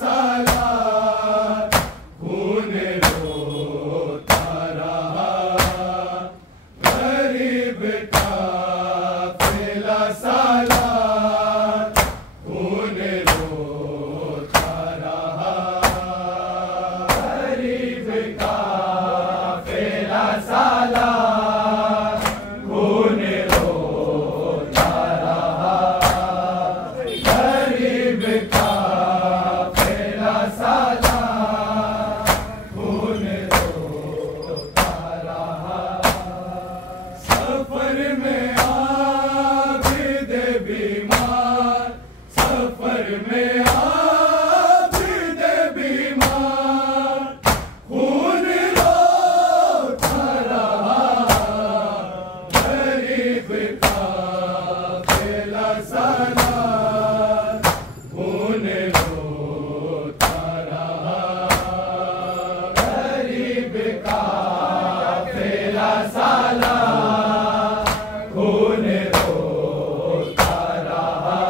सालार खून रोता रहा, गरीब काफिला सालार खून रोता रहा, गरीब काफिला सालार खून रोता रहा, गरीब काफिला सालार खून रोता रहा। सफर में आबिद बीमार, सफर में आबिद बीमार खून रोता रहा, गरीब काफिला सालार खून रोता रहा, गरीब काफिला सालार खून रोता रहा,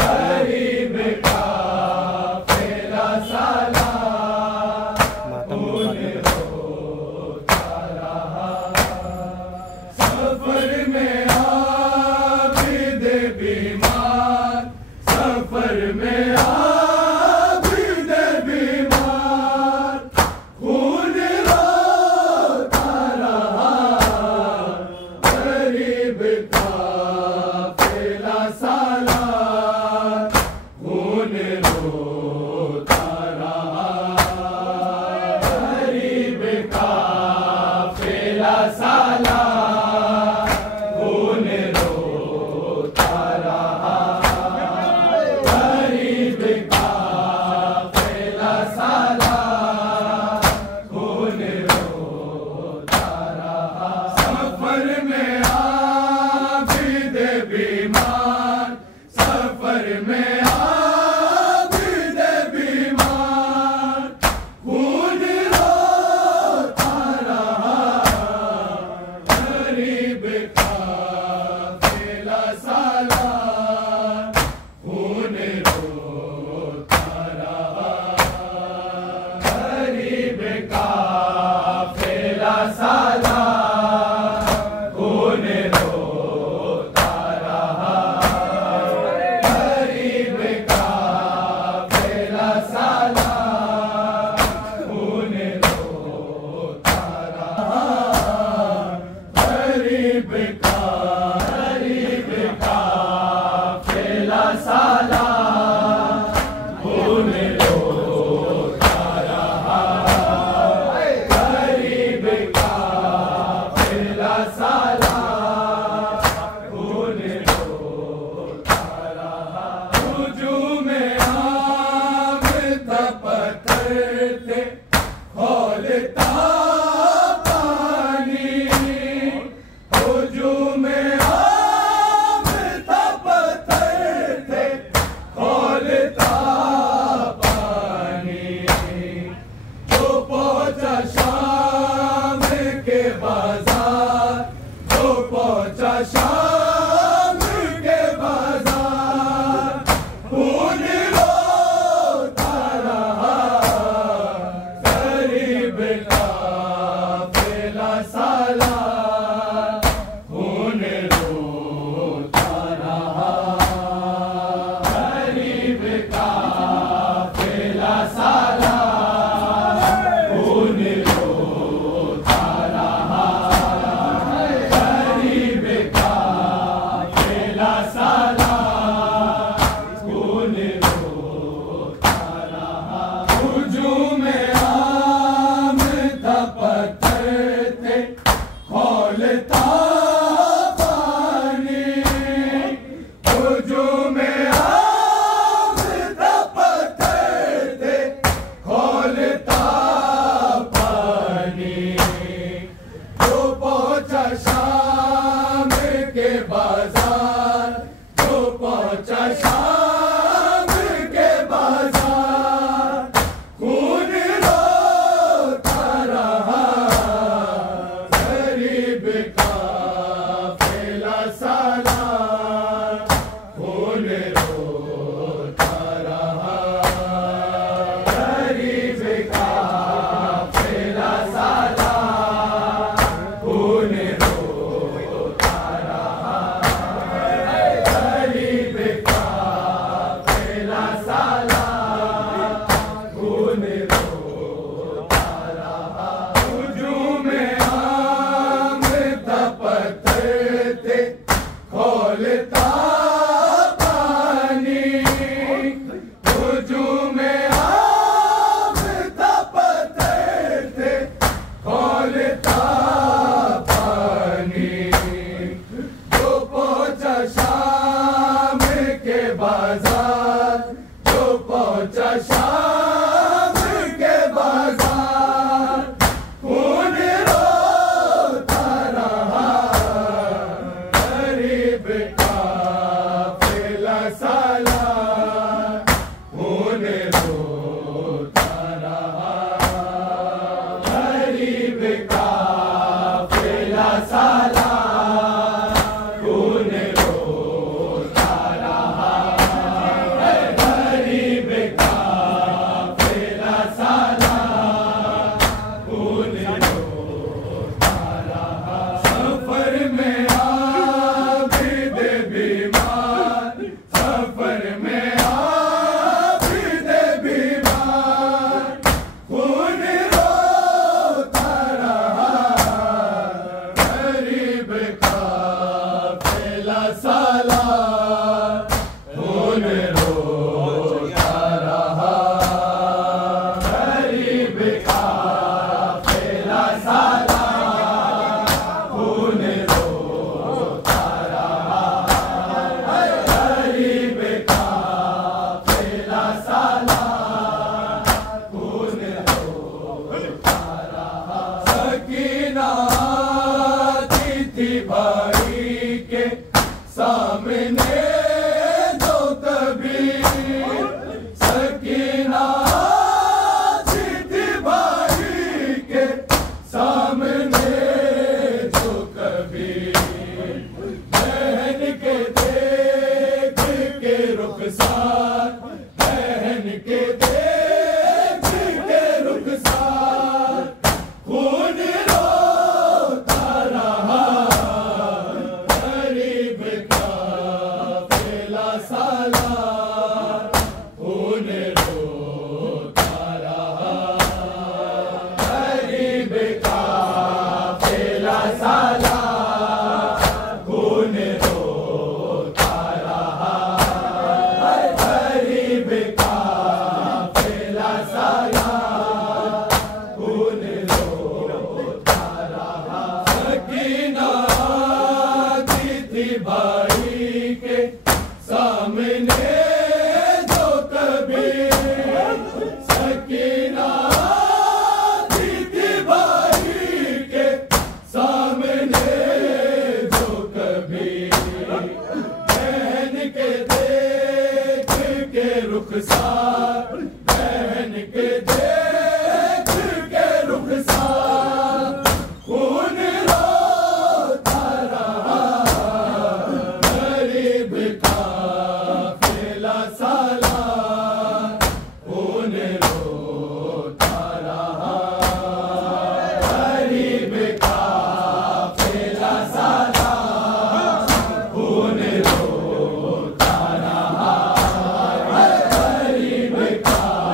गरीब काफिला सालार खून रोता रहा। सफर में आबिद बीमार, सफर में आबिद बीमार खून रोता रहा, गरीब काफिला सालार खून रोता रहा, गरीब काफिला सालार खून रोता रहा, गरीब काफिला सालार खून रोता रहा। सफर में आबिद बीमार, सफर में आबिद पहुंचा शाम के बाजार, खून रोता रहा गरीब काफिला सालार, खून रोता रहा गरीब काफिला सालार, खून रोता रहा गरीब काफिला सालार, खून रोता रहा। सफर में आबिद बीमार, सफर में आबिद बीमार, खून रोता रहा गरीब काफिला सालार, खून रोता रहा गरीब काफिला सालार, खून रोता रहा गरीब काफिला सालार, खून रोता रहा। सकीना आती थी भाई के सामने जो कभी, सकीना आती थी भाई के सामने जो कभी, बहन के देख के रुखसार, बहन के देख के रुखसार, खून रोता रहा गरीब काफिला सालार, खून रोता रहा गरीब काफिला सालार, खून रोता रहा गरीब काफिला सालार, खून रोता रहा। सकीना आती थी भाई के सामने जो कभी, सकीना आती थी भाई के सामने जो कभी, बहन के देख के रुखसार, बहन के देख के रुखसार, खून रोता रहा गरीब काफिला सालार, खून रोता रहा गरीब काफिला सालार, खून रोता रहा गरीब काफिला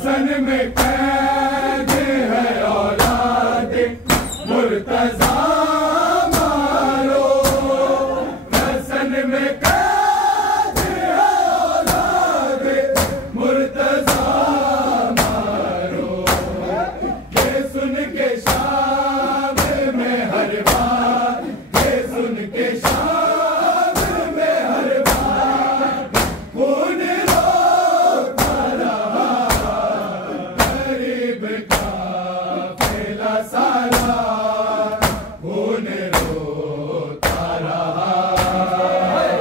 हसन में कैद है औलाद मुर्तजा मारो, हसन में कैद है औलाद मुर्तजा मारो। ये सुन के शाम में हर बार, ये सुन के शाम में हर बार खून रोता रहा, गरीब काफिला सारा खून रोता रहा,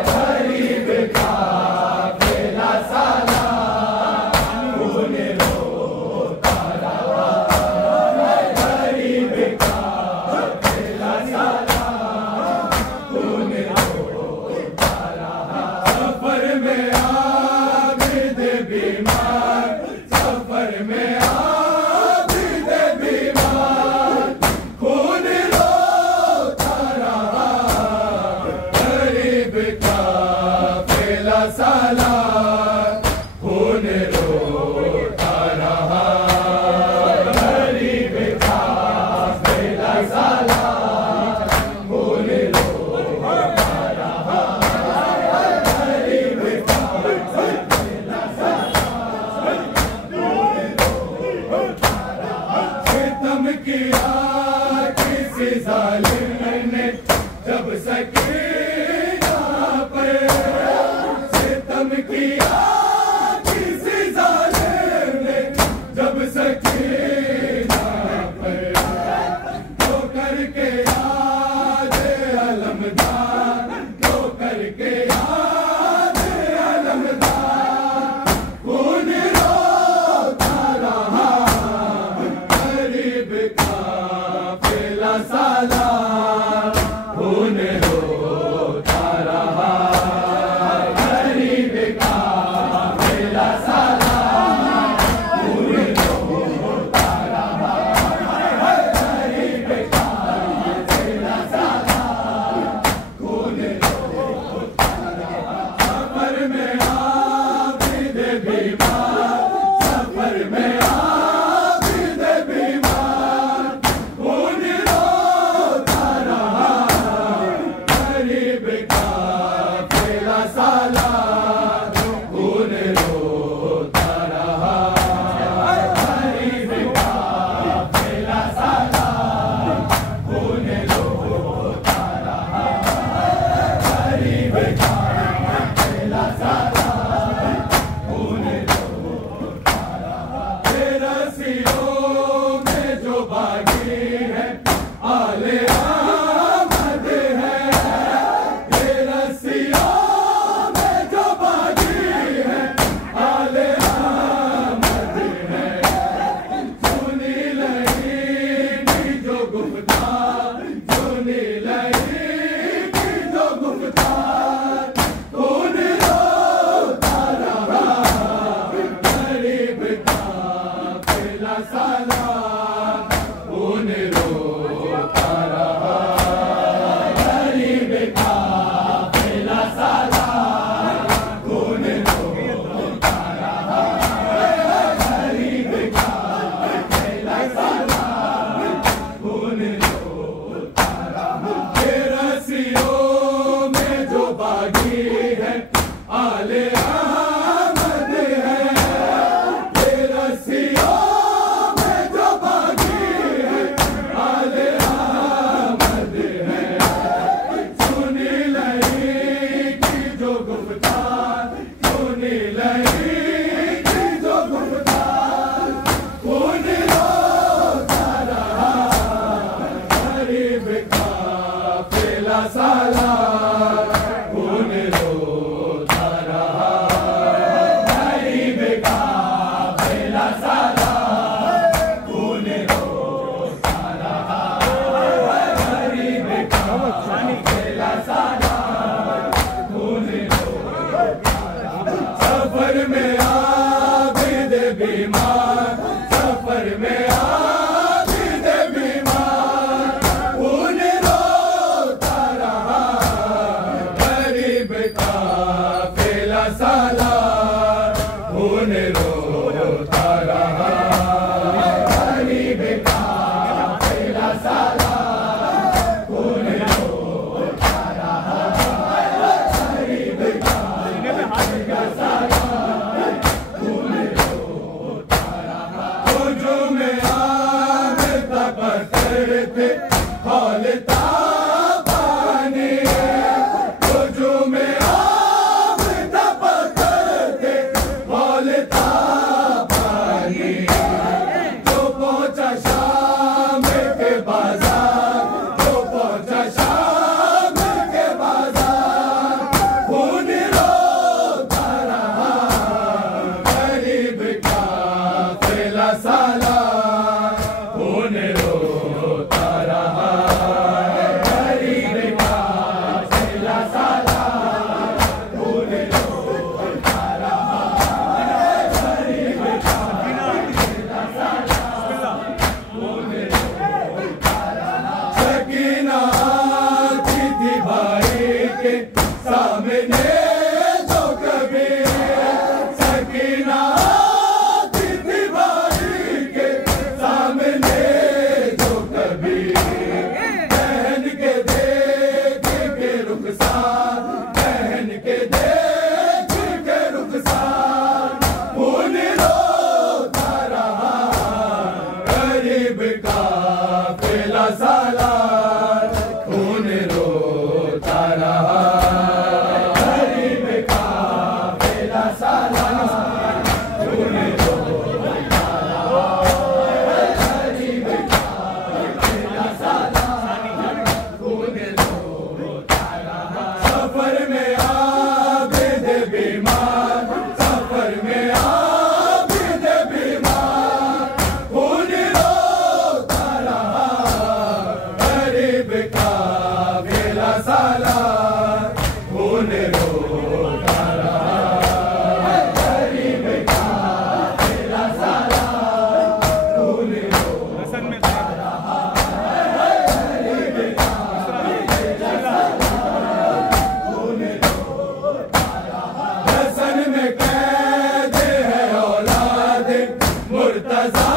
गरीब काफिला सारा खून रोता रहा, गरीब काफिला सारा खून रोता रहा। सफर में आबिद बीमार, सफर में आबिद बीमार खून रोता रहा, गरीब काफिला सालार खून रोता रहा, गरीब काफिला सालार खून रोता रहा, गरीब काफिला सालार खून रोता रहा। सितम किया किसी जालिम ने जब सकीना पे, सितम किया किसी जालिम ने जब सकीना पे, तो करके याद अलमदार, तो करके याद अलमदार खून रोता रहा, गरीब काफिला सालार खून रोता रहा, गरीब काफिला सालार खून रोता रहा, गरीब काफिला सालार खून रोता रहा। सफर में आबिद बीमार, सफर में आबिद बीमार खून रोता रहा, गरीब काफिला सालार खून रोता रहा, गरीब काफिला सालार खून रोता रहा, गरीब काफिला सालार खून रोता रहा। ये रस्सियों में जो बागी है आले आमद है, ये रस्सियों में जो बागी है आले आमद है। सुनी लही की जो गुफ्तार, सुनी लही की जो गुफ्तार खून रोता रहा, गरीब काफिला सालार खून रोता रहा, गरीब काफिला सालार खून रोता रहा, गरीब काफिला सालार खून रोता रहा। ये रस्सियों में जो बागी है आले अहमद है, ये रस्सियों में जो बागी है आले अहमद है। सुनी लही की जो गुफ्तार, सुनी लही की जो गुफ्तार खून रोता रहा, गरीब काफिला सालार खून रोता रहा, गरीब काफिला सालार खून रोता रहा, गरीब काफिला सालार खून रोता रहा। सफर में आबिद बीमार, सफर में आबिद बीमार खून रोता रहा, गरीब काफिला सालार खून रोता रहा। हुजूम आग तपतर थे खौलता पानी, हुजूम आग तपतर थे खौलता पानी। जो पहुंचा शाम के बाजार, जो पहुंचा शाम के बाजार, खून रोता रहा गरीब का काफिला सालार, खून रोता रहा गरीब का काफिला सालार, खून रोता रहा गरीब का काफिला सालार, खून रोता रहा। सकीना आती थी भाई के सामने जो कभी, सकीना आती थी भाई के सामने जो कभी, बहन के देख के रुखसार, बहन के देख के रुखसार, खून रोता रहा गरीब का काफिला सालार, खून रोता रहा गरीब का काफिला सालार, खून रोता रहा गरीब का काफिला सालार, खून रोता रहा। सफर में आबिद बीमार, सफर में आबिद बीमार, खून रोता रहा गरीब का काफिला सालार, खून रोता रहा गरीब का काफिला सालार, खून रोता रहा गरीब का काफिला सालार, खून रोता रहा। हसन में कैद है औलाद मुर्तजा